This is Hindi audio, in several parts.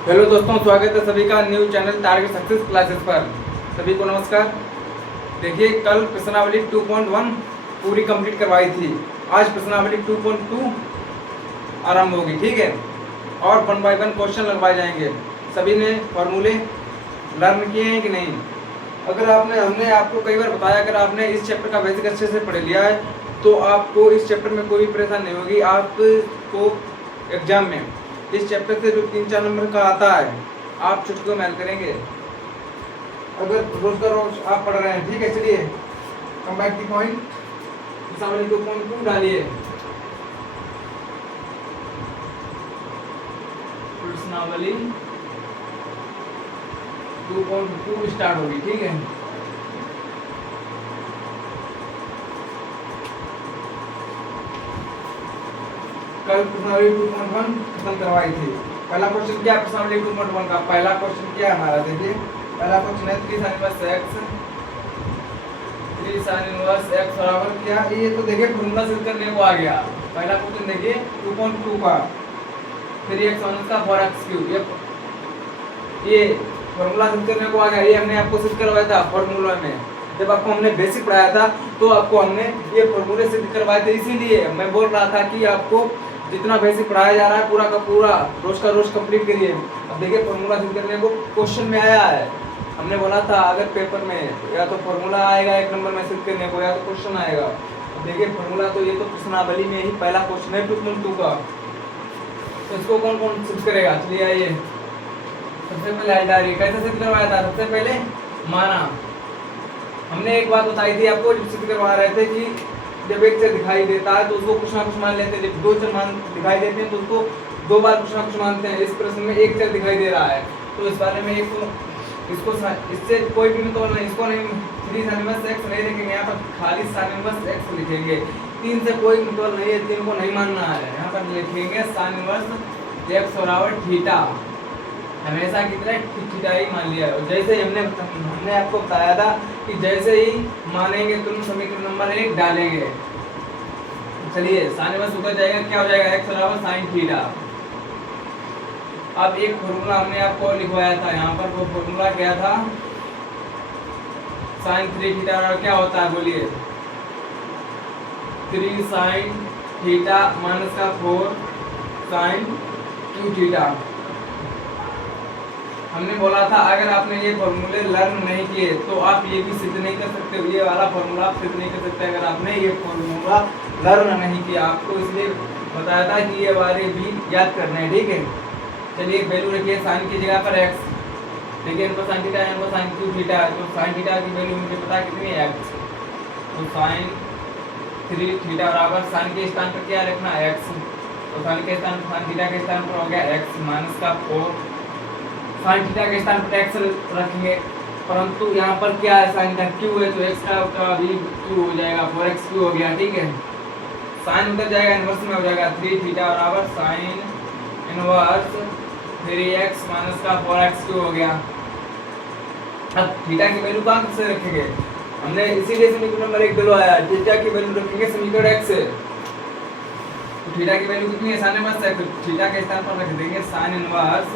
हेलो दोस्तों, स्वागत है सभी का new channel target success classes पर। सभी को नमस्कार। देखिए, कल प्रश्नावली 2.1 पूरी कंप्लीट करवाई थी। आज प्रश्नावली 2.2 आरंभ होगी, ठीक है। और 1 बाय 1 क्वेश्चन लगवाए जाएंगे। सभी ने फॉर्मूले लर्न किए हैं कि नहीं? अगर हमने आपको कई बार बताया, अगर आपने इस चैप्टर का बेसिक अच्छे से पढ़ लिया है तो आपको इस चैप्टर में कोई परेशानी नहीं होगी। आपको एग्जाम में इस चैप्टर से जो 3-4 नंबर का आता है, आप चुटकियों में हल करेंगे अगर रोज का रोज आप पढ़ रहे हैं, ठीक है। चलिए कम बैक दी पॉइंट, प्रश्नावली 2.2 डालिए। प्रश्नावली 2.2 स्टार्ट होगी, ठीक है। कल प्रश्नावली 2.1 खत्म करवाई थी। पहला क्वेश्चन क्या है प्रश्नावली 2.1 का? पहला क्वेश्चन क्या है हमारा? देखिए, पहला क्वेश्चन है 3 sin इनवर्स x बराबर क्या? ये तो देखिए फॉर्मूला सिद्ध करने को आ गया। पहला क्वेश्चन देखिए 2.2 का 3x माइनस का 4x3, ये फॉर्मूला सिद्ध करने को आ गया। ये हमने आपको सिद्ध करवाया था फॉर्मूला में, जब आपको हमने बेसिक पढ़ाया था तो आपको हमने ये फॉर्मूले सिद्ध करवाए थे। इसीलिए मैं बोल रहा था कि आपको जितना बेसिक पढ़ाया जा रहा है पूरा का पूरा रोज का रोज कंप्लीट करिए। अब देखिए फॉर्मूला सिद्ध करने को क्वेश्चन में आया है। हमने बोला था अगर पेपर में या तो फॉर्मूला आएगा 1 नंबर में सिद्ध करने को, या तो क्वेश्चन आएगा। अब देखिए फॉर्मूला तो ये तो प्रश्नावली में ही पहला क्वेश्चन है 2.2 का, तो इसको कौन कौन सिद्ध करेगा? चलिए आइए। सबसे पहले हाइडारी कैसे सिद्ध करवाया था? सबसे पहले माना। हमने एक बात बताई थी आपको जब सिद्ध करवा रहे थे कि जब एक चर दिखाई देता है तो उसको कुछ ना कुछ मान लेते हैं। जब 2 चर मान दिखाई देते हैं तो उसको 2 बार कुछ ना कुछ मानते हैं। इस प्रश्न में एक चर दिखाई दे रहा है तो इस बारे में इसको इससे कोई भी मतलब नहीं, इसको नहीं 3 sin इनवर्स x नहीं लिखेंगे, यहाँ पर खाली sin इनवर्स x लिखेंगे। 3 से कोई मतलब नहीं है, 3 को नहीं मानना है। यहाँ पर लिखेंगे sin इनवर्स x बराबर थीटा, हमेशा की तरह थीटा ही मान लिया। और जैसे ही हमने आपको बताया था कि जैसे ही मानेंगे तुम समीकरण नंबर 1 डालेंगे। चलिए sin इनवर्स उतर जाएगा, क्या हो जाएगा? x बराबर sin थीटा। अब एक फॉर्मूला हमने आपको लिखवाया था यहाँ पर, वो फॉर्मूला क्या था? sin 3 थीटा क्या होता है बोलिए? 3 sin थीटा माइनस का 4 sin 2 थीटा। हमने बोला था अगर आपने ये फॉर्मूले लर्न नहीं किए तो आप ये भी सिद्ध नहीं कर सकते, ये वाला फॉर्मूला आप सिद्ध नहीं कर सकते अगर आपने ये फॉर्मूला लर्न नहीं किया। आपको इसलिए बताया था कि ये वाले भी याद करने हैं, ठीक है। चलिए वैल्यू रखिए साइन की जगह पर x। देखिए इनको साइन थीटा है, इनको साइन 2 थीटा है, तो साइन थीटा की वैल्यू मुझे पता है कितनी है x। तो साइन 3 थीटा बराबर साइन के स्थान पर क्या रखना है? x। तो साइन के स्थान साइन थीटा के स्थान पर हो गया x माइनस का 4। साइन थीटा के स्थान पर x रखेंगे, परंतु यहाँ पर क्या है? साइन का q है तो x का भी q हो जाएगा, 4x3 हो गया, ठीक है। साइन उधर जाएगा, इनवर्स में हो जाएगा 3 थीटा बराबर साइन इनवर्स 3x माइनस का 4x3 हो गया। अब थीटा की वैल्यू कहाँ से रखेंगे? हमने इसीलिए समीकरण नंबर 1 दिलवाया, थीटा की वैल्यू रखेंगे समीकरण 1 से। तो थीटा की वैल्यू कितनी है? साइन इनवर्स है, तो थीटा के स्थान पर रख देंगे साइन इनवर्स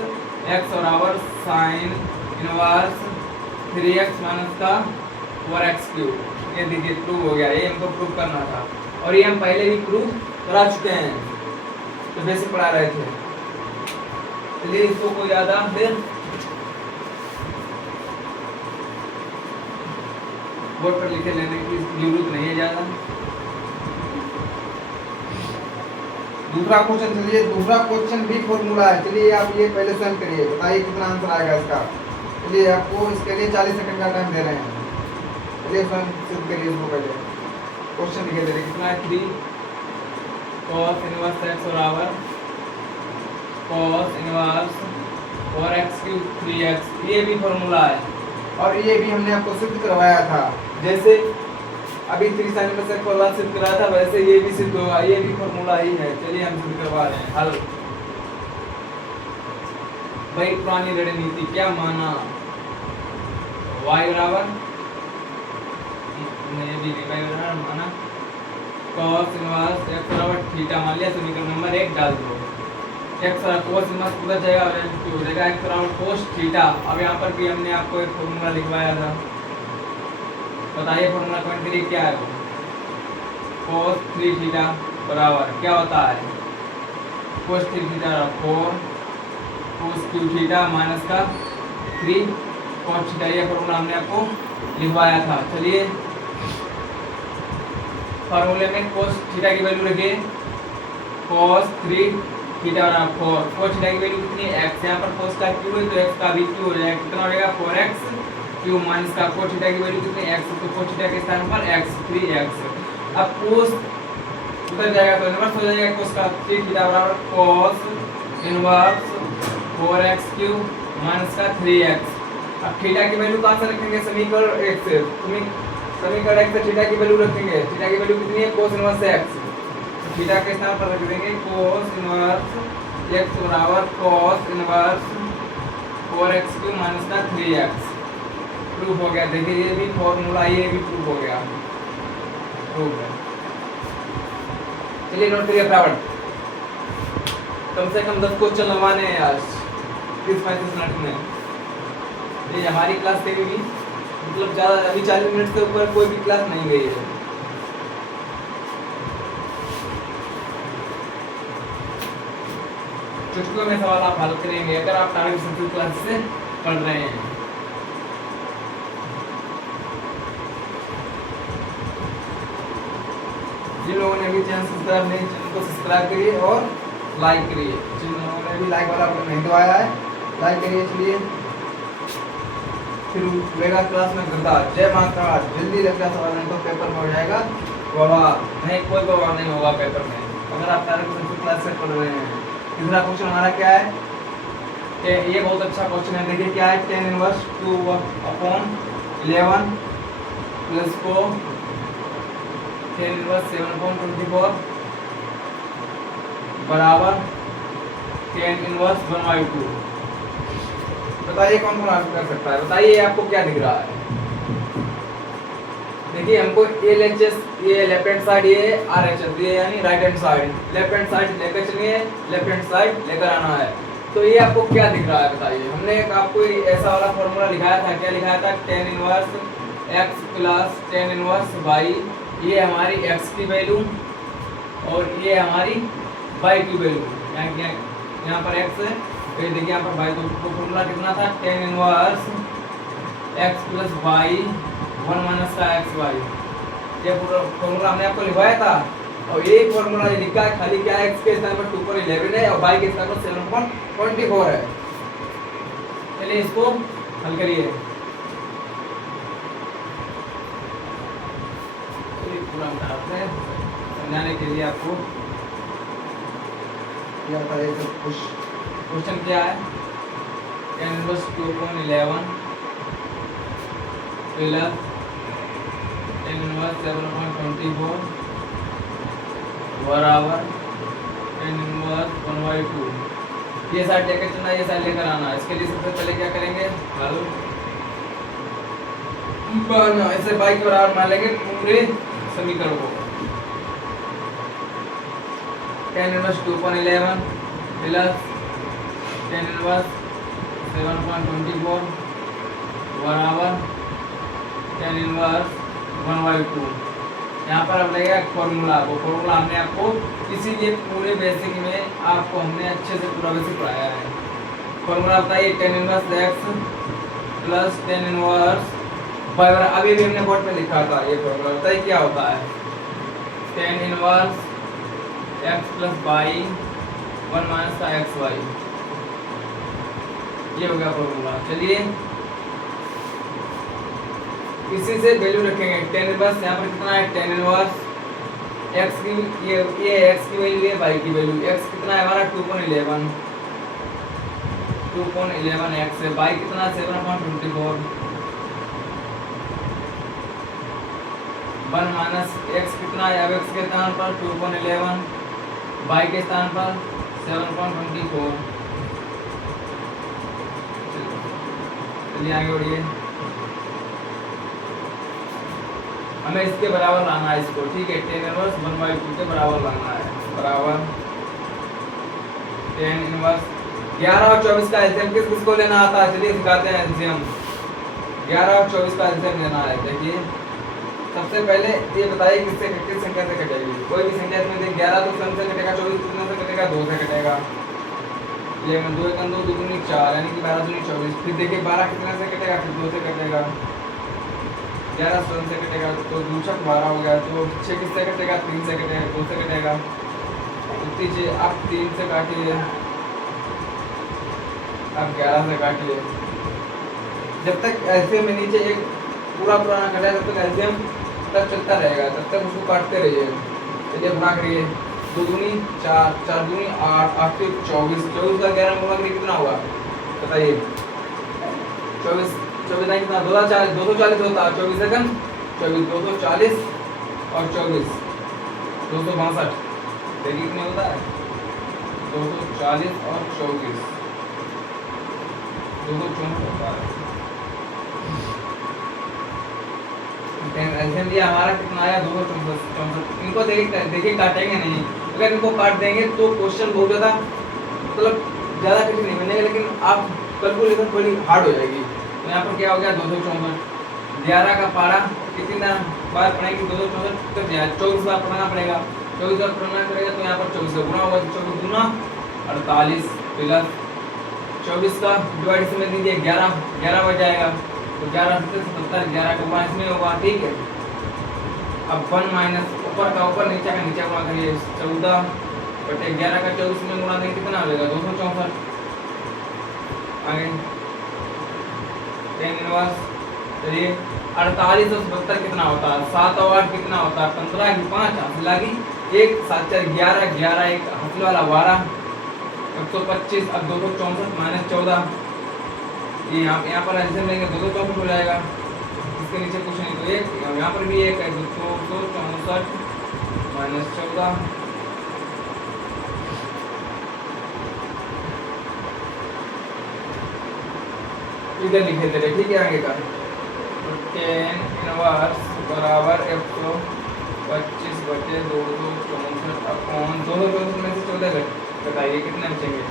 x बराबर साइन इनवर्स 3x माइनस का 4x3। ये देखिए प्रूव हो गया, ये हमको प्रूव करना था और ये हम पहले भी प्रूव करा चुके हैं, तो बेसिक पढ़ा रहे थे। चलिए इसको कोई ज़्यादा फिर बोर्ड पर लिखे लेने की जरूरत नहीं है ज़्यादा। दूसरा क्वेश्चन, चलिए दूसरा क्वेश्चन भी फॉर्मूला है। चलिए आप ये पहले स्वयं करिए, बताइए कितना आंसर आएगा इसका। चलिए आपको इसके लिए 40 सेकंड का टाइम दे रहे हैं। चलिए स्वयं सिद्ध करिए इसको। पहले क्वेश्चन लिखे दे रहे कितना है? 3 cos इनवर्स x बराबर cos इनवर्स 4x3 3x। ये भी फॉर्मूला है और ये भी हमने आपको सिद्ध करवाया था। जैसे अभी 3 sin इनवर्स x वाला सिद्ध कराया था, वैसे ये भी सिद्ध होगा, ये भी फॉर्मूला ही है। चलिए हम सिद्ध करवा रहे हैं। हल भाई पुरानी रणनीति क्या माना? y बराबर ये भी y बराबर माना cos इनवर्स x बराबर थीटा मान लिया, समीकरण नंबर 1 डाल दो। एक्स कोस इनवर्स उधर जाएगा वैल्यू हो जाएगा एक्स अराउंड कोस थीटा। अब यहाँ पर भी हमने आपको एक फॉर्मूला लिखवाया था, बताइए फॉर्मूला पॉइंट 3 क्या है? कोस 3 थीटा बराबर क्या होता है? कोस 3 थीटा 4 कोस क्यू थीटा माइनस का 3 कोस थीटा। ये फॉर्मूला हमने आपको लिखवाया था। चलिए फॉर्मूले में कोस थीटा की वैल्यू रखिए, कोस 3 थीटा बराबर 4। कोस थीटा की वैल्यू कितनी है? x। यहाँ पर कोस का क्यू है तो x का भी क्यू हो जाएगा। कितना हो जाएगा? 4x क्यू माइनस का कोस थीटा की वैल्यू कितनी है? x। तो कोस थीटा के स्थान पर x 3x। अब कोस उधर जाएगा तो इनवर्स हो जाएगा कोस का 3 थीटा बराबर cos inverse 4x Q minus का 3x। अब थीटा की वैल्यू कहाँ से रखेंगे? समीकरण 1 से। समीकरण 1 से थीटा की वैल्यू रखेंगे। थीटा की वैल्यू कितनी है? Cos inverse x। थीटा के स्थान पर रख देंगे कोस इनवर्स x बराबर cos inverse 4x Q minus का 3x। प्रूफ हो गया। देखिए ये भी फॉर्मूला ये भी प्रूफ हो गया। प्रूफ है। चलिए नोट करिए फटाफट। कम से कम 10 क्वेश्चन लगवाने हैं आज 30-35 मिनट में। ये हमारी क्लास से भी मतलब ज़्यादा अभी 40 मिनट से ऊपर कोई भी क्लास नहीं गई है। चुटकियों में सवाल आप हल करेंगे अगर आप टारगेट संस्कृत क्लास से पढ़ रहे हैं। जिन लोगों ने अभी चैनल सब्सक्राइब नहीं चैनल को सब्सक्राइब करिए और लाइक करिए। जिन लोगों ने अभी लाइक वाला बटन नहीं दबाया है लाइक करिए। चलिए फिर लेगा क्लास में गंदा। जय माता। जल्दी लगता सवाल नहीं तो पेपर में हो जाएगा बवाल। नहीं कोई बवाल नहीं होगा पेपर में अगर आप टारगेट संस्कृत क्लास से पढ़ रहे हैं। तीसरा क्वेश्चन हमारा क्या है? ये बहुत अच्छा क्वेश्चन है। देखिए क्या है? tan इनवर्स 2/11 प्लस को tan इनवर्स 7/24 बराबर tan इनवर्स 1/2। बताइए कौन कौन आंसर कर सकता है? बताइए आपको क्या दिख रहा है? देखिए हमको LHS ये लेफ्ट हैंड साइड ये RHS ये यानी right hand side. Left hand side लेकर चलिए लेफ्ट हैंड साइड लेकर आना है। तो ये आपको क्या दिख रहा है बताइए? हमने आपको ऐसा वाला फॉर्मूला लिखाया था। क्या लिखाया था? tan inverse x plus tan inverse y। ये हमारी x की वैल्यू और ये हमारी y की वैल्यू। यहाँ पर x है फिर देखिए यहाँ पर y। तो फॉर्मूला कितना था? tan inverse x plus y 1 minus का एक्स वाई। ये फॉर्मूला हमने आपको लिखवाया था और ये फॉर्मूला लिखा है खाली क्या है? x के स्थान पर 2/11 है और y के स्थान पर 7/24 है। चलिए इसको हल करिए। पूरा समझाने के लिए आपको क्या बताइए? क्वेश्चन क्या है? tan inverse 2/11 plus tan inverse 7/24 बराबर tan इनवर्स 1/2। ये साइड लेकर चलना ये साइड लेकर आना। इसके लिए सबसे पहले क्या करेंगे? हल बना ऐसे बाई के बराबर मान लेंगे पूरे समीकरण को। tan inverse 2/11 plus tan inverse 7/24 बराबर tan इनवर्स 1/2। यहाँ पर अब लगेगा फॉर्मूला। वो फॉर्मूला हमने आपको इसीलिए पूरे बेसिक में आपको हमने अच्छे से पूरा बेसिक पढ़ाया है। फॉर्मूला बताइए? tan inverse x plus tan inverse y। अभी भी हमने बोर्ड में लिखा था ये फॉर्मूला। बताइए क्या होता है? tan inverse x plus y 1 minus का एक्स वाई। ये हो गया फॉर्मूला। चलिए इसी से वैल्यू रखेंगे। tan इनवर्स यहाँ पर कितना है? tan इनवर्स x की ये x की वैल्यू है y की वैल्यू। x कितना है हमारा? 2/11 x है। y कितना? 7/24 1 माइनस x कितना है? अब x के स्थान पर 2/11 y के स्थान पर 7/24। चलिए आगे बढ़िए। हमें इसके बराबर लाना है इसको। ठीक है tan इनवर्स 1/2 के बराबर लाना है। बराबर टेन इनवर्स 11 और 24 का एलसीएम किसको लेना आता है? चलिए सिखाते हैं एलसीएम। 11 और 24 का एलसीएम लेना है। देखिए सबसे पहले ये बताइए किस संख्या से कटेगी? कोई भी संख्या इसमें देखिए 11 तो सन से कटेगा, 24 कितने से कटेगा? 2 से कटेगा। 11 2 1 2 2 दूनी 4 यानी कि 12 दूनी 24। फिर देखिए 12 कितने से कटेगा? फिर 2 से कटेगा। 11 सन से कटेगा तो 2 छक 12 हो गया। तो 6 किससे कटेगा? 3 से कटेगा, 2 से कटेगा। तो तीजिए अब 3 से काटिए, अब 11 से काटिए। जब तक एलसीएम में नीचे एक पूरा पुराना कटा है तब तक एलसीएम तक चलता रहेगा, तब तक उसको काटते रहिए। चलिए गुणा करिए। 2 दूनी 4, 4 दूनी 8, 8 के 24, 24 का 11 गुणा करिए कितना होगा बताइए? 24 24 कितना? 240 होता है। 24 सेकंड 24 240 और 24 262। देखिए कितने होता है? 240 और 24 264 होता है। एलसीएम दिया हमारा कितना आया? 264। इनको देखिए काटेंगे नहीं। अगर इनको काट देंगे तो क्वेश्चन बहुत ज़्यादा मतलब ज़्यादा कठिन नहीं बनेगा, लेकिन आप कैलकुलेशन थोड़ी हार्ड हो जाएगी। तो यहाँ पर क्या हो गया? 264। 11 का पारा कितना बार पढ़ेंगे? 264 तक 24 बार पढ़ाना पड़ेगा। 24 बार पढ़ना पड़ेगा तो यहाँ पर 24 का गुणा होगा। 24 गुना 48 प्लस 24 का डिवाइड में दीजिए 11 बच जाएगा। तो 11 से 77, 11 का 5 में होगा। ठीक है। अब 1 माइनस ऊपर का ऊपर, नीचे का नीचे गुणा करिए। 14 बटे 11 का 24 में गुणा देंगे कितना आ जाएगा? 264। आगे 10 इनवर्स। चलिए 48 और 77 कितना होता है? 7 और 8 कितना होता है? 15 की 5 हासिल लगी 1 7 4 11 11 1 हासिल वाला 12 125। अब 264 माइनस 14 ये यहाँ पर एलसीएम लेंगे 264 हो जाएगा। इसके नीचे कुछ नहीं तो एक, यहाँ पर भी एक है। 264 माइनस 14 इधर लिखे थे। ठीक है आगे का 10 इनवर्स बराबर 125 बटे 264 अपॉन 264 में से 14 बताइए कितने बचेंगे?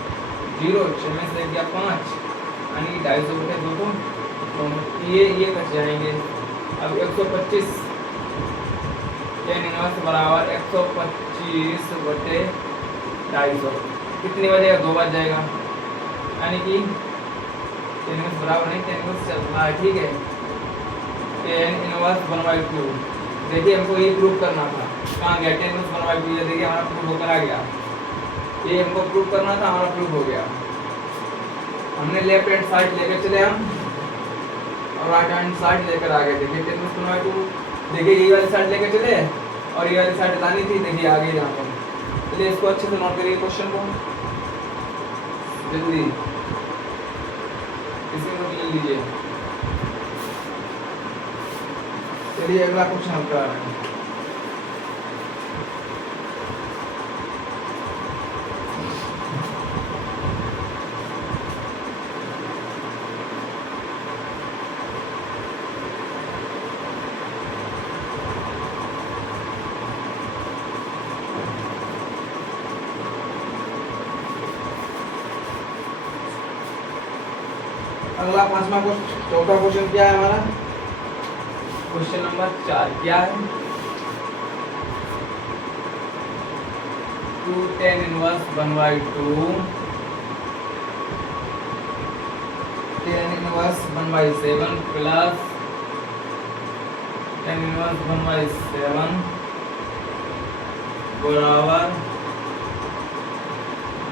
0। 6 में से गया 5 यानी 250 बटे 2 तो ये कट जाएंगे। अब 125 10 इनवर्स बराबर 125 बटे 250 कितनी बजेगा? 2 बज जाएगा। यानी कि 10 इनवर्स बराबर नहीं, 10 इनवर्स चल रहा है। ठीक है। 10 इनवर्स 1/2 देखिए हमको ये प्रूव करना था। कहाँ गया 10 इनवर्स 1/2? ये देखिए हमारा प्रूफ होकर आ गया। ये हमको प्रूव करना था, हमारा प्रूफ हो गया। हमने लेफ्ट हैंड साइड लेकर चले हम और राइट हैंड साइड लेकर आ गए। देखिए 10 इनवर्स 1/2 देखिए ये वाली साइड लेकर चले और ये वाली साइड लानी थी। देखिए आगे यहाँ पर। चलिए इसको अच्छे से नोट करिए क्वेश्चन को जल्दी। इसी को ले लीजिए। चलिए अगला क्वेश्चन हम कर रहे हैं। अगला चौथा क्वेश्चन क्या है हमारा? क्वेश्चन नंबर 4 क्या है? 2 10 इनवर्स 1/2 10 इनवर्स 1/7 प्लस 10 इनवर्स 1/7 बराबर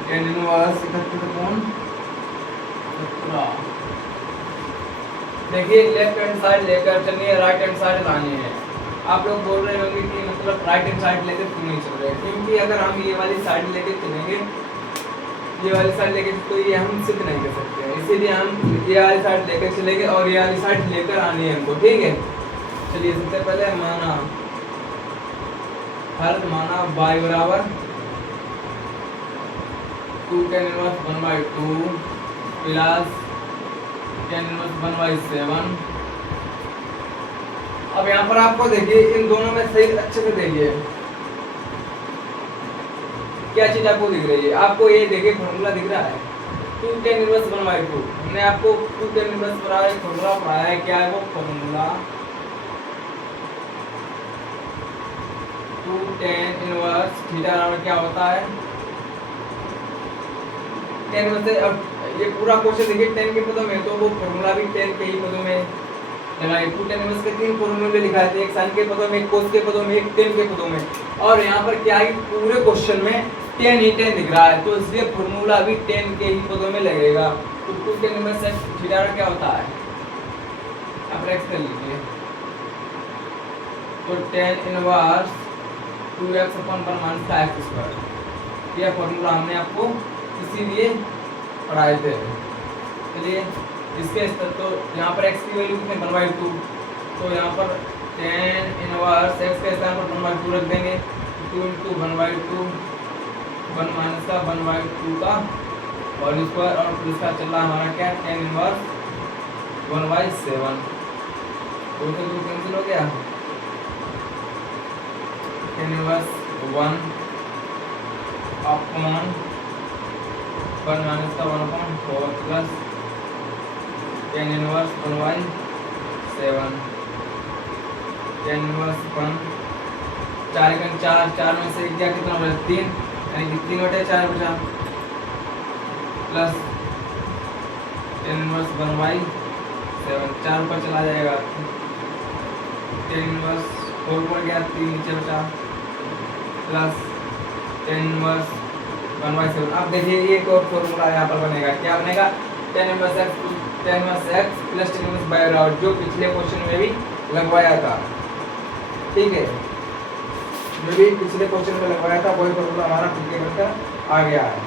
10 इनवर्स 17। देखिए लेफ्ट हैंड साइड लेकर चलिए, राइट हैंड साइड लानी है। आप लोग बोल रहे होंगे कि मतलब राइट हैंड साइड लेकर क्यों नहीं चल रहे? क्योंकि अगर हम ये वाली साइड लेकर चलेंगे, ये वाली साइड लेकर तो ये हम सिद्ध नहीं कर सकते हैं। इसीलिए हम ये वाली साइड लेकर चलेंगे और ये वाली साइड लेकर आनी है हमको। ठीक है। चलिए सबसे पहले माना हर माना y बराबर 2 10 इनवर्स 1/2 प्लस 10 इनवर्स 1/7। अब यहाँ पर आपको देखिए इन दोनों में सही अच्छे से देखिए क्या चीज आपको दिख रही है? आपको ये देखिए फॉर्मूला दिख रहा है 2 tan इनवर्स 1/2। हमने आपको 2 tan इनवर्स फॉर्मूला पढ़ाया है। क्या है वो फॉर्मूला? 2 tan इनवर्स थीटा बराबर क्या होता है? tan इनवर्स से अब ये पूरा क्वेश्चन देखिए tan के पदों में, तो वो फॉर्मूला भी tan के ही पदों में लगाए। 2 tan इनवर्स के 3 फॉर्मूले लिखा है, एक sin के पदों में, एक cos के पदों में, एक tan के पदों में। और यहाँ पर क्या है, पूरे क्वेश्चन में tan ही tan दिख रहा है, तो इसलिए फॉर्मूला भी tan के ही पदों में लगेगा। तो 2 tan इनवर्स थीटा क्या होता है? आप एक्स कर लीजिए। तो tan इनवर्स 2x/1 - x²। यह फॉर्मूला हमने आपको इसीलिए पढ़ाए थे। चलिए इसके स्तर, तो यहाँ पर x की वैल्यू कितने 1/2, तो यहाँ पर tan इनवर्स x के स्थान पर 1/2 रख देंगे। 2 × 1/2 1 - 1/2 का होल स्क्वायर, और फिर इसका चल रहा हमारा क्या tan इनवर्स 1/7। 2 से 2 कैंसिल हो गया, tan inverse 1/1 - 1/4 plus tan inverse 1/7। tan inverse 1 4 × 4, 4 में से क्या कितना बचा? 3, यानी कि 3/4 बचा, प्लस tan इनवर्स 1/7 4 ऊपर चला जाएगा, tan इनवर्स 4 ऊपर गया, 3 नीचे बचा, प्लस tan इनवर्स 1/7। अब देखिए एक और फॉर्मूला यहाँ पर बनेगा। क्या बनेगा? tan inverse x plus tan inverse by root, जो पिछले क्वेश्चन में भी लगवाया था। ठीक है, जो भी पिछले क्वेश्चन में लगवाया था वही फॉर्मूला हमारा खुद के बनकर आ गया है।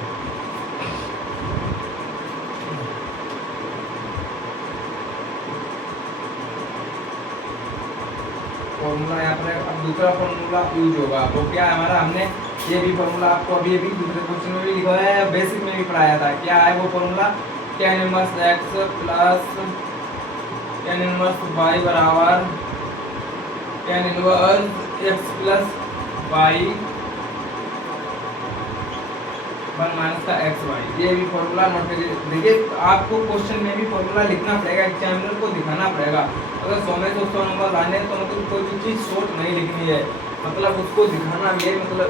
फॉर्मूला यहाँ पर अब दूसरा फॉर्मूला यूज होगा, तो क्या है हमारा? हमने ये भी फॉर्मूला आपको अभी दूसरे क्वेश्चन में भी लिखवाया है, बेसिक में भी पढ़ाया था। क्या है वो formula? tan inverse x plus tan inverse y बराबर tan inverse x plus y 1 - xy। ये भी फॉर्मूला नोट कर देखिए। आपको क्वेश्चन में भी फॉर्मूला लिखना पड़ेगा, एग्जामिनर को दिखाना पड़ेगा। अगर 100 में 100 नंबर लाने तो मतलब कोई भी चीज़ शॉर्ट नहीं लिखनी है, मतलब उसको दिखाना भी है, मतलब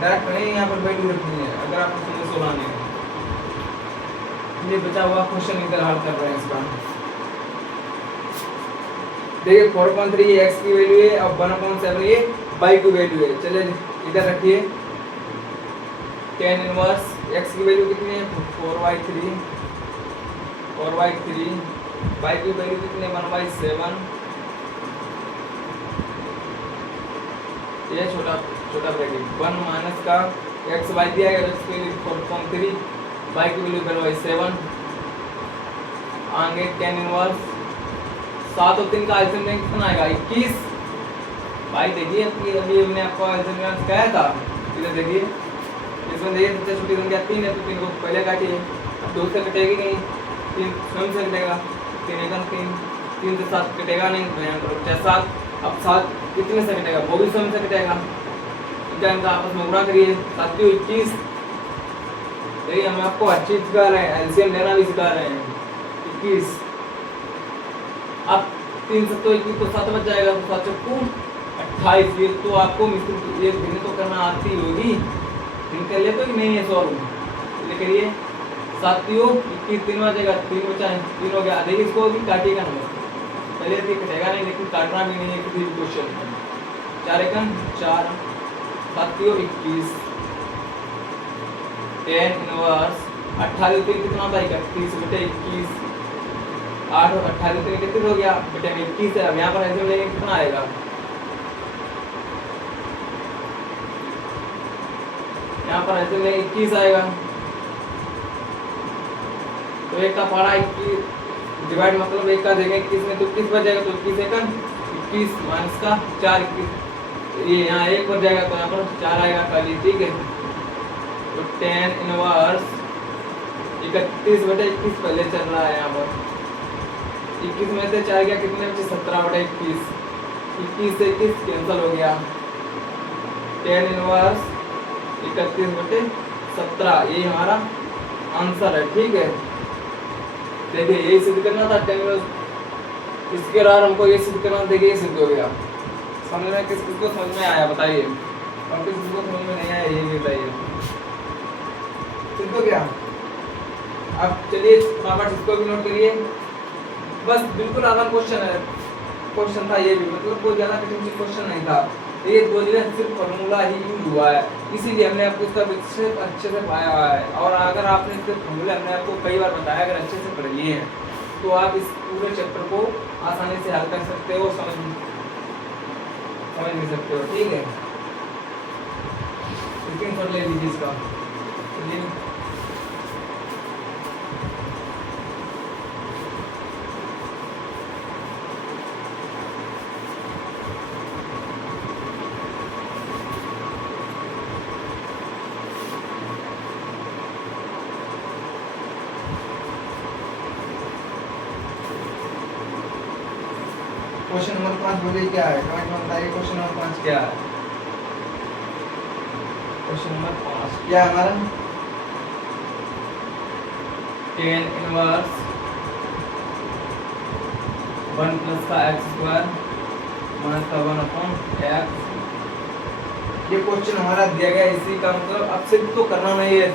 डायरेक्ट नहीं यहाँ पर वैल्यू रखनी है। अगर आपको 100 में 100 लाने हैं, ये बचा हुआ क्वेश्चन इधर हल कर रहे हैं इसका। देखिए 4.3 ये x की वैल्यू है, और 1/7 ये y की वैल्यू है। चलिए इधर रखिए, tan इनवर्स x की वैल्यू कितनी है? 4/3, y की वैल्यू कितनी है? 1/7। ये छोटा ब्रैकेट 1 माइनस का x y दिया है, x की वैल्यू 4.3, y की वैल्यू 1/7। आगे tan इनवर्स 7 और 3 का एल्सियम कितना आएगा? 21। भाई देखिए अभी हमने आपको एल्सियम सिखाया था, इधर देखिए, इसमें देखिए सबसे छोटी संख्या 3 है, तो 3 को पहले काटिए, अब 2 से कटेगी नहीं, 3 स्वयं से कटेगा, 3 × 3, 3 से 7 कटेगा नहीं, तो यहाँ करो 7। अब 7 कितने से कटेगा? वो भी स्वयं से कटेगा, इनका आपस में गुणा करिए, 7 × 21। देखिए हम आपको हर चीज सिखा रहे हैं, एलसीएम लेना भी सिखा रहे हैं। 21, अब 3 7 21 तो 7 बच जाएगा, तो 7 चक्कू 28। ये तो आपको ये गिनती तो करना आती होगी, गिन कर ले तो नहीं है सॉल्व, इसलिए करिए 7 × 21 3 बचेगा, 3 बचा है, 3 हो गया। देखिए इसको भी काटिएगा नंबर, पहले से कटेगा नहीं, लेकिन काटना भी नहीं है किसी भी क्वेश्चन में। 4 × 4, 7 × 21, tan इनवर्स 28 3 कितना होता है? 31/21, 8 और 28 3 कितना हो गया? बेटे 21 है। अब यहाँ पर ऐसे लेंगे कितना आएगा? यहाँ पर ऐसे में 21 आएगा, तो एक का पढ़ा 21 डिवाइड मतलब एक का देंगे 21 में, तो 21 बच जाएगा, तो 21 एक 21 माइनस का 4 21, ये यहाँ 1 बच जाएगा, तो यहाँ पर 4 आएगा खाली। ठीक है, तो tan इनवर्स 31/21 पहले चल रहा है यहाँ पर, 21 में से 4 गया, कितने बचे? 17/21, 21 से 21 कैंसिल हो गया। tan इनवर्स 31/17 ये हमारा आंसर है। ठीक है, देखिए ये सिद्ध करना था tan इनवर्स इसके बाद हमको ये सिद्ध करना, देखिए ये सिद्ध हो गया। समझ में किस किसको समझ में आया बताइए, और किस किसको समझ में नहीं आया ये भी बताइए। सिद्ध हो गया। अब चलिए फटाफट इसको भी नोट करिए। बस बिल्कुल आसान क्वेश्चन था ये भी, मतलब कोई ज्यादा कठिन क्वेश्चन नहीं था। ये दो जगह सिर्फ फॉर्मूला ही यूज हुआ है, इसीलिए हमने आपको इसका विकसित अच्छे से पाया हुआ है। और अगर आपने इसके फॉर्मूले हमने आपको कई बार बताया, अगर अच्छे से पढ़ लिए हैं तो आप इस पूरे चैप्टर को आसानी से हल कर सकते हो, समझ भी सकते हो। ठीक है, स्क्रीनशॉट ले लीजिए इसका। चलिए क्वेश्चन नंबर 5 बोलिए क्या है, कमेंट में बताइए क्वेश्चन नंबर 5 क्या है। क्वेश्चन नंबर 5 क्या है हमारा, tan इनवर्स 1 प्लस का x² माइनस का 1/x। ये क्वेश्चन हमारा दिया गया, इसी का मतलब अब सिद्ध तो करना नहीं है।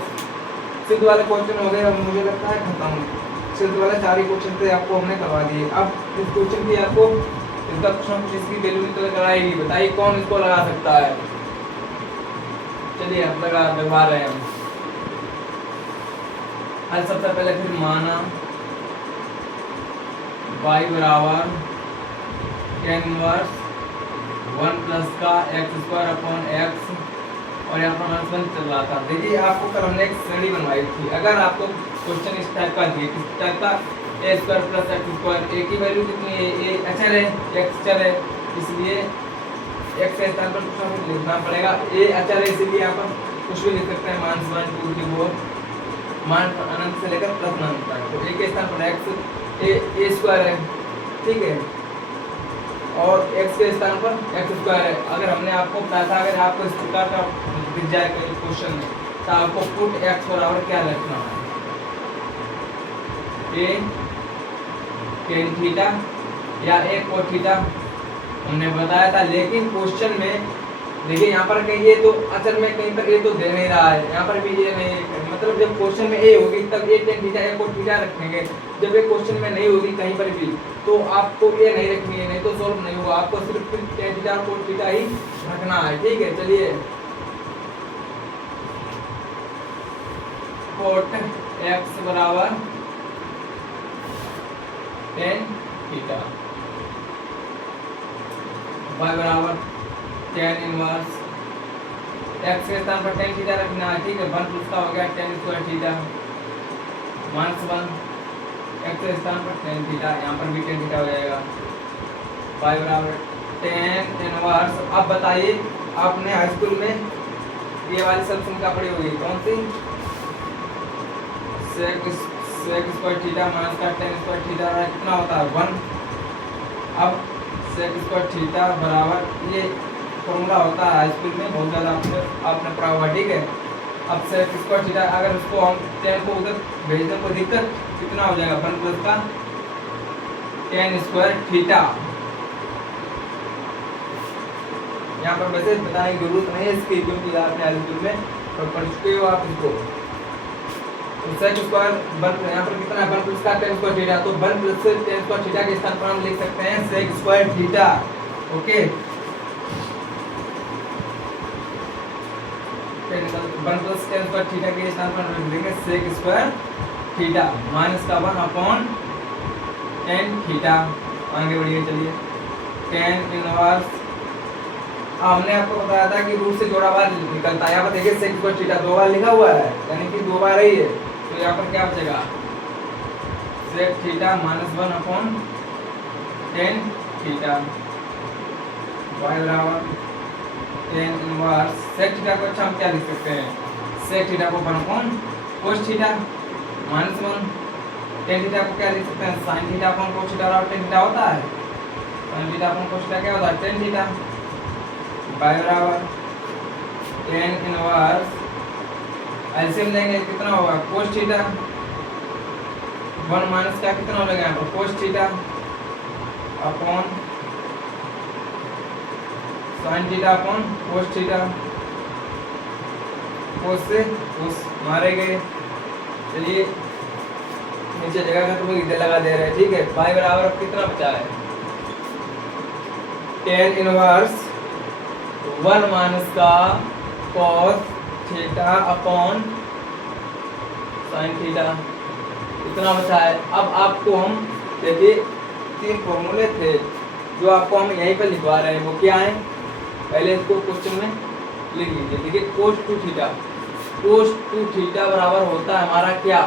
सिद्ध वाले क्वेश्चन हो गए, अब मुझे लगता है खत्म। सिद्ध वाले 4 ही क्वेश्चन थे आपको हमने करवा दिए। अब इस क्वेश्चन की आपको इसका कुछ इसकी वैल्यू निकल कर आएगी, बताइए कौन इसको लगा सकता है। चलिए अब लगवा रहे हैं हम। आज सबसे पहले फिर माना y बराबर tan इनवर्स 1 प्लस का x²/x और यहाँ पर माइनस 1 चल रहा था। देखिए आपको कल हमने एक श्रेणी बनवाई थी। अगर आपको क्वेश्चन इस टाइप का दिए, किस टाइप का a² + x², a की वैल्यू कितनी है, a अचर है, x चर है, इसलिए x के स्थान पर कुछ हमें लिखना पड़ेगा। a अचर है इसलिए यहाँ पर कुछ भी लिख सकते हैं, -1 2 3 4 मान अनंत से लेकर प्लस अनंत तक। तो a के स्थान पर x a² है, ठीक है, और x के स्थान पर x² है। अगर हमने आपको बताया था, अगर आपको इस प्रकार का दिख जाए कहीं क्वेश्चन में, तो आपको पुट x बराबर क्या रखना है, a tan थीटा या a cos थीटा हमने बताया था। लेकिन क्वेश्चन में देखिए यहाँ पर कहीं ये तो अचर में कहीं पर a तो दे नहीं रहा है, यहाँ पर भी ये नहीं है। मतलब जब क्वेश्चन में a होगी तब a tan theta a cos theta रखेंगे। जब ये क्वेश्चन में नहीं होगी कहीं पर भी तो आपको a नहीं रखनी है, नहीं तो सॉल्व नहीं होगा। आपको सिर्फ tan थीटा और cos थीटा ही रखना है। ठीक है, चलिए cot x बराबर tan थीटा, y बराबर tan इनवर्स x के स्थान पर tan थीटा रखना है। ठीक है, 1 प्लस का हो गया tan² थीटा -1 x के स्थान पर tan थीटा, यहाँ पर भी tan थीटा हो जाएगा। y बराबर tan इनवर्स। अब बताइए आपने हाई स्कूल में ये वाली सब संख्या पढ़ी होगी, कौन सी, sec² थीटा माइनस का tan² थीटा कितना होता है 1। अब sec² थीटा बराबर, ये फॉर्मूला होता है हाई स्कूल में, बहुत ज़्यादा आपने पढ़ा हुआ। ठीक है, अब sec² थीटा अगर उसको हम tan को उधर भेजने को दिक्कत कितना हो जाएगा 1 प्लस का tan² थीटा। यहाँ पर वैसे बताने की जरूरत नहीं है इसकी, क्योंकि आपने हाई स्कूल में पढ़ चुके हो आप इसको। तो sec² यहाँ पर कितना है 1 प्लस का tan² थीटा, तो 1 प्लस tan² थीटा के स्थान पर हम लिख सकते हैं sec² theta. Okay, 1 plus tan² theta के स्थान पर हम लिखेंगे sec² थीटा माइनस का 1/tan थीटा। आगे बढ़िए, चलिए tan इनवर्स। हमने आपको बताया था कि रूट से जोड़ा हुआ निकलता है। यहाँ पर देखिए sec² थीटा 2 बार लिखा हुआ है, यानी कि 2 बार ही है, तो यहाँ पर क्या बचेगा sec theta -1/tan theta, y बराबर tan इनवर्स। sec थीटा को अच्छा हम क्या लिख सकते हैं, sec थीटा को 1/cos थीटा -1, tan थीटा को क्या लिख सकते हैं, sin थीटा अपन cos थीटा और tan थीटा होता है, sin थीटा अपन cos थीटा क्या होता है tan थीटा। y बराबर टेन इनवर्स एलसीएम लेंगे कितना होगा कोस थीटा 1 माइनस क्या कितना हो जाएगा यहाँ पर cos theta upon sine theta upon cos theta cos से कोस मारे गए। चलिए नीचे जगह का तो लोग इधर लगा दे रहे हैं ठीक है। पाई बराबर अब कितना बचा है टेन इनवर्स 1 माइनस का cos theta upon sine theta इतना बचा है। अब आपको हम देखिए 3 फॉर्मूले थे जो आपको हम यहीं पर लिखवा रहे हैं वो क्या है पहले इसको क्वेश्चन में लिख लीजिए। देखिए कोस टू थीटा बराबर होता है हमारा क्या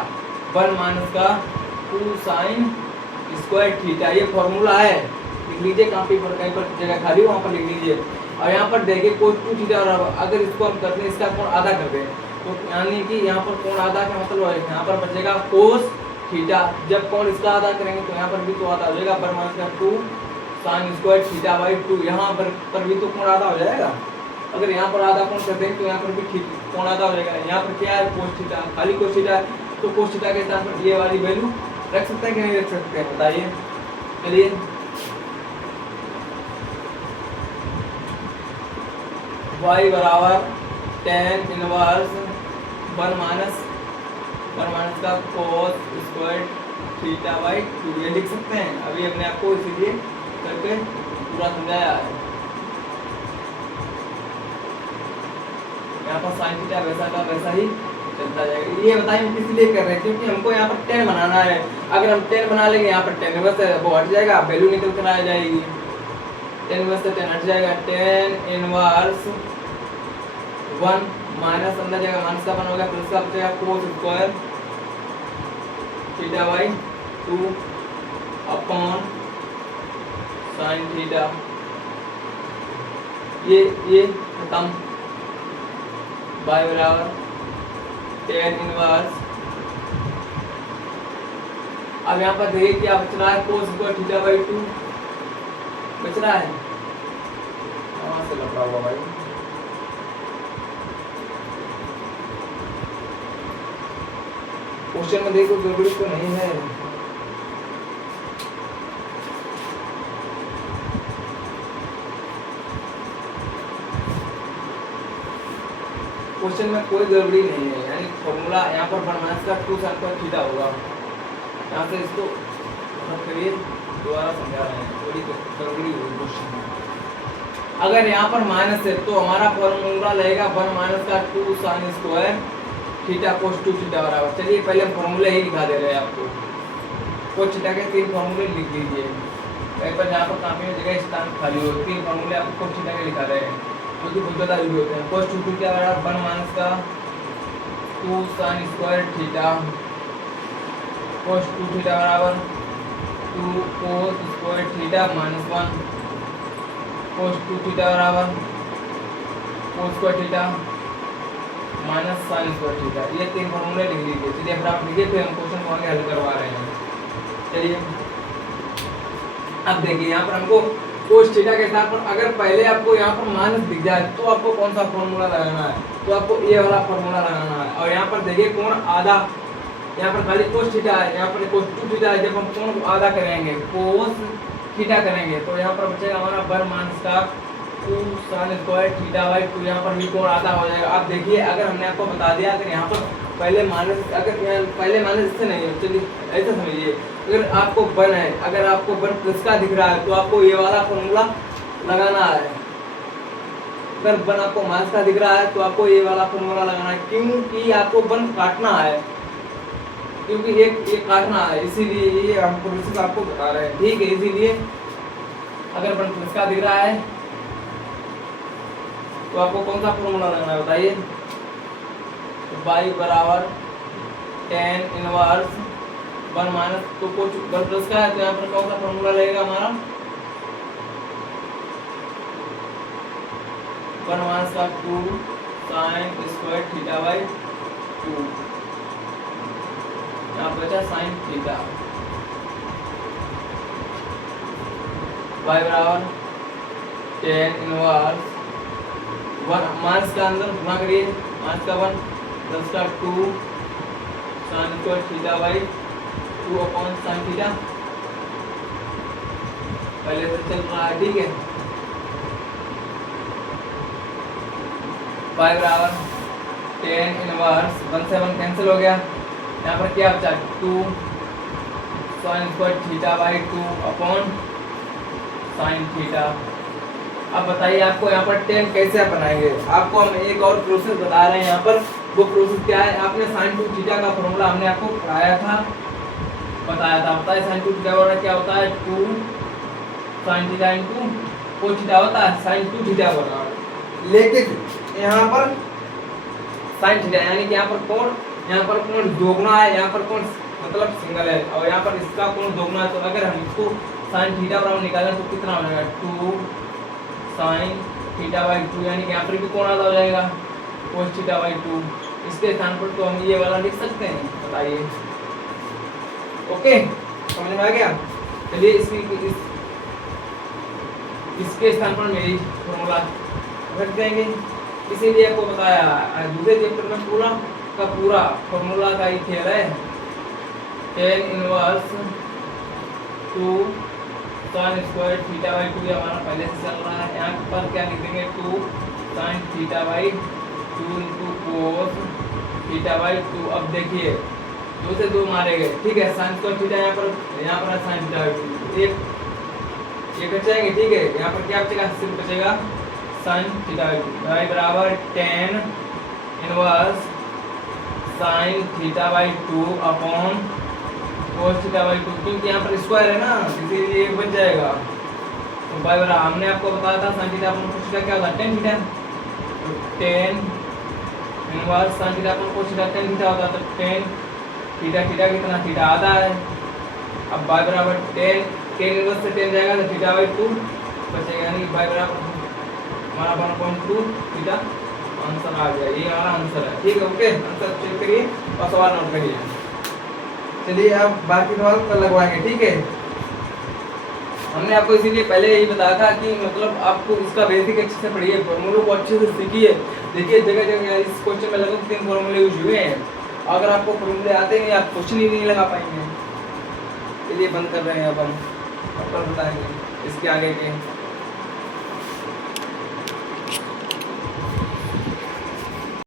1 माइनस का 2 साइन स्क्वायर थीटा ये फॉर्मूला है लिख लीजिए काफी पर कहीं पर जगह खाली हो वहाँ पर लिख लीजिए। और यहाँ पर देखिए कोस टू थीटा बराबर अगर इसको हम करते हैं इसका कोण आधा कर दें तो यानी कि यहाँ पर कोण आधा का मतलब है यहाँ पर बचेगा कोस थीटा जब कोण इसका आधा करेंगे तो यहाँ पर भी तो आधा हो जाएगा 1 माइनस का 2 साइन स्क्वायर थीटा बाई 2 यहाँ पर भी तो कोण आधा हो जाएगा। अगर यहाँ पर आधा कोण करते हैं तो यहाँ पर भी कोण आधा हो जाएगा। यहाँ पर क्या है कोस थीटा खाली कोस थीटा है तो कोस थीटा के स्थान पर ये वाली वैल्यू रख सकते हैं कि नहीं रख सकते हैं बताइए। चलिए y बराबर टेन इनवर्स 1 माइनस का कोस स्क्वायर थीटा बाई 2 ये लिख सकते हैं। अभी हमने आपको इसीलिए करके पूरा समझाया है। यहाँ पर साइन थीटा वैसा का वैसा ही चलता जाएगा। ये बताइए हम किस लिए कर रहे हैं क्योंकि हमको यहाँ पर 10 बनाना है। अगर हम 10 बना लेंगे यहाँ पर 10 इनवर्स वो हट जाएगा वैल्यू निकल कर आ जाएगी 10 इनवर्स से 10 हट जाएगा 10 इनवर्स 1 माइनस अंदर जाएगा माइनस का 1 हो गया प्लस का बचेगा cos square theta by 2 upon sine theta ये खत्म बाय बराबर 10 इनवर्स। अब यहाँ पर देखिए क्या बच रहा है कोस स्क्वायर थीटा बाई 2 बच रहा है वहां से लग रहा हुआ भाई क्वेश्चन में देखो गड़बड़ी तो नहीं है। क्वेश्चन में कोई गड़बड़ी नहीं है यानी फॉर्मूला यहाँ पर 1 माइनस का 2 साइन स्क्वायर थीटा होगा। यहाँ से इसको करिए दोबारा समझा रहे हैं थोड़ी गड़बड़ी हुई क्वेश्चन में। अगर यहाँ पर माइनस है तो हमारा फॉर्मूला रहेगा 1 माइनस का 2 sine square theta cos 2 theta बराबर। चलिए पहले हम फॉर्मूला ही लिखा दे रहे हैं आपको कोस थीटा के 3 फॉर्मूले लिख लीजिए कहीं पर जहाँ पर काफी जगह स्थान खाली हो 3 फॉर्मूले आपको कोस थीटा के लिखा रहे हैं जो कि बहुत ज़्यादा यूज होते हैं। कोस 2 थीटा बराबर 1 माइनस का 2 sine square theta cos 2 theta बराबर 2 कोस स्क्वायर थीटा माइनस 1 कोस 2 थीटा बराबर cos square theta minus sine square theta ये 3 फॉर्मूले लिख लीजिए। चलिए फिर आप लिखिए फिर हम क्वेश्चन को आगे हल करवा रहे हैं। चलिए अब देखिए यहाँ पर हमको कोस थीटा के साथ पर अगर पहले आपको यहाँ पर माइनस दिख जाए तो आपको कौन सा फॉर्मूला लगाना है तो आपको ये वाला फॉर्मूला लगाना है। और यहाँ पर देखिए कोण आधा यहाँ पर खाली कोस थीटा है यहाँ पर कोस 2 थीटा है जब हम कोण को आधा करेंगे कोस थीटा करेंगे तो यहाँ पर बचेगा हमारा 1 माइनस का 2 साइन स्क्वायर थीटा बाई 2 यहाँ पर भी कोण आधा हो जाएगा। आप देखिए अगर हमने आपको बता दिया अगर यहाँ पर पहले माइनस अगर पहले माइनस इससे नहीं है चलिए ऐसा समझिए अगर आपको 1 है अगर आपको 1 प्लस का दिख रहा है तो आपको ये वाला फॉर्मूला लगाना है। अगर 1 आपको माइनस का दिख रहा है तो आपको ये वाला फॉर्मूला लगाना है क्योंकि आपको 1 काटना है क्योंकि ये काटना है इसीलिए ये हम प्रोसेस आपको बता रहे हैं ठीक है। इसीलिए अगर 1 प्लस का दिख रहा है तो आपको कौन सा फॉर्मूला लगाना है बताइए। तो y बराबर टेन इनवर्स 1 माइनस तो कुछ 1 प्लस का है तो यहाँ पर कौन सा फॉर्मूला लगेगा हमारा 1 माइनस का 2 साइन स्क्वायर थीटा बाई 2 यहाँ बचा साइन थीटा y बराबर टेन इनवर्स वन माइनस का अंदर गुना करिए, माइनस का 1 प्लस का 2 sine square theta by 2 upon sine theta, पहले से चल रहा है, ठीक है। पाई बराबर 10 इनवर्स 1 से 1 कैंसिल हो गया, यहाँ पर क्या बचा 2 sine square theta by 2 upon sine theta. अब बताइए आपको यहाँ पर 10 कैसे आप बनाएंगे। आपको हम एक और प्रोसेस बता रहे हैं यहाँ पर, वो प्रोसेस क्या है, आपने साइन 2 थीटा का फॉर्मूला हमने आपको पढ़ाया था, बताया था, बताइए साइन 2 थीटा बराबर क्या होता है 2 sine theta into cos theta होता है साइन 2 थीटा बराबर। लेकिन यहाँ पर साइन थीटा यानी कि यहाँ पर कोण दोगुना है, यहाँ पर कोण मतलब सिंगल है, और यहाँ पर इसका कोण दोगुना है, तो अगर हम इसको साइन थीटा बराबर निकालें तो कितना बनेगा 2 साइन थीटा बाई 2, यानी कि यहाँ पर भी कोण आधा हो जाएगा कोस थीटा बाई 2। इसके स्थान पर तो हम ये वाला लिख सकते हैं, बताइए। ओके, समझ में आ गया। चलिए इसके स्थान पर मेरी फॉर्मूला रख देंगे, इसीलिए आपको बताया दूसरे चैप्टर में पूरा का पूरा फॉर्मूला का ही खेल है। 10 inverse 2 sine square theta by 2 हमारा पहले से चल रहा है, यहाँ पर क्या लिख देंगे 2 sine theta by 2 into cos theta by 2। अब देखिए 2 से 2 मारे गए, ठीक है, साइन स्क्वायर थीटा यहाँ पर साइन थीटा बाई 2 ये कट जाएंगे, ठीक है। यहाँ पर क्या बचेगा, सिर्फ बचेगा साइन थीटा बाई बराबर 10 inverse sine theta by 2 upon cos theta by 2, क्योंकि यहाँ पर स्क्वायर है ना, इसीलिए बच जाएगा। तो बाई बराबर हमने आपको बताया था sine theta upon cos theta क्या होता है 10 थीटा, तो 10 inverse sine theta upon cos theta 10 theta होता है, तो 10 थीटा थीटा कितना थीटा आधा है। अब बाई बराबर 10 इनवर्स से 10 जाएगा तो थीटा बाई 2 बचेगा, यानी बाई बराबर हमारा 1.2 थीटा आंसर आ गया, ये हमारा आंसर है, ठीक है। ओके, आंसर चेक करिए और सवाल नोट करिए। चलिए अब बाकी सवाल कल लगवाएंगे, ठीक है। हमने आपको इसीलिए पहले यही बताया था कि मतलब आपको इसका बेसिक अच्छे से पढ़िए, फॉर्मूलों को अच्छे से सीखिए। देखिए जगह जगह इस क्वेश्चन में लगभग 3 फॉर्मूले यूज हुए हैं, अगर आपको फॉर्मूले आते नहीं आप क्वेश्चन ही नहीं लगा पाएंगे। चलिए बंद कर रहे हैं, अब हम बताएंगे इसके आगे के